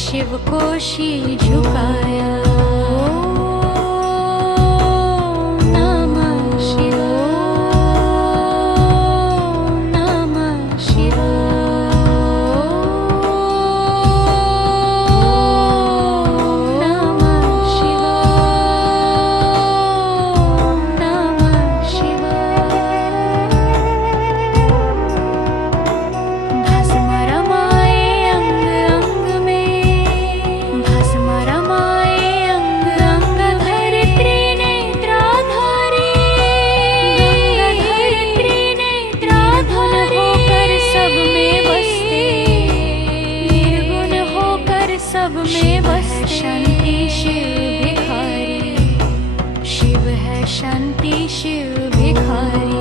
शिव को शीश झुकाया। नमः शिवाय, नमः शिवाय, नमः शिवाय, नमः शिवाय। भस्म रमाए अंग अंग में, भस्म रमाए अंग अंग धरित्री नेत्राधारी, धरित्री नेत्राधारी। होकर सब में बसते, निर्गुण होकर सब में बसते। शांति शिव भिखारी, शिव है शांति शिव भिखारी।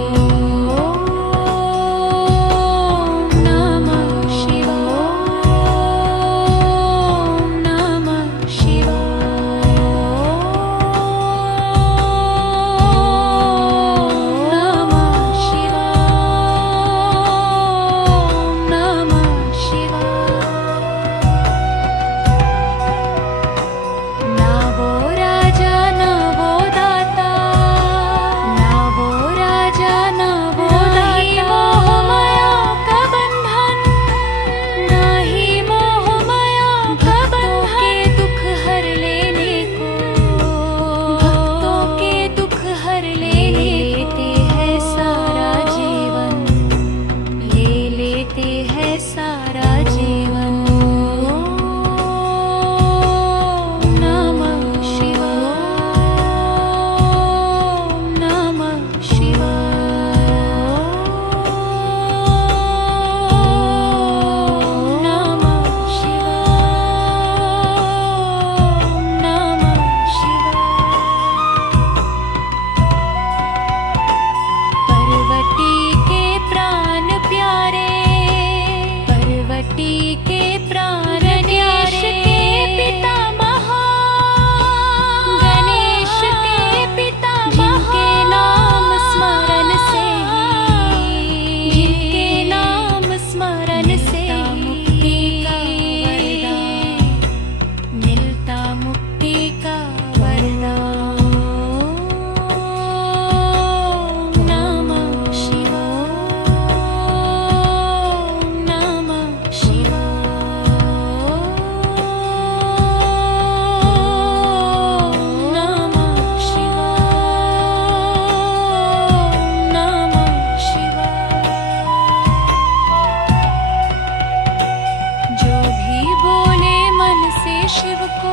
शिव को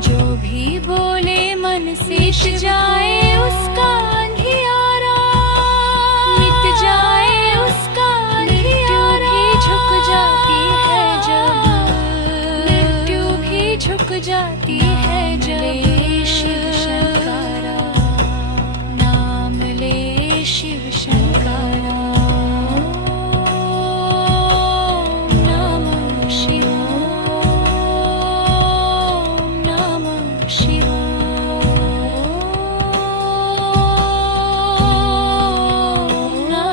जो भी बोले मन से जाए।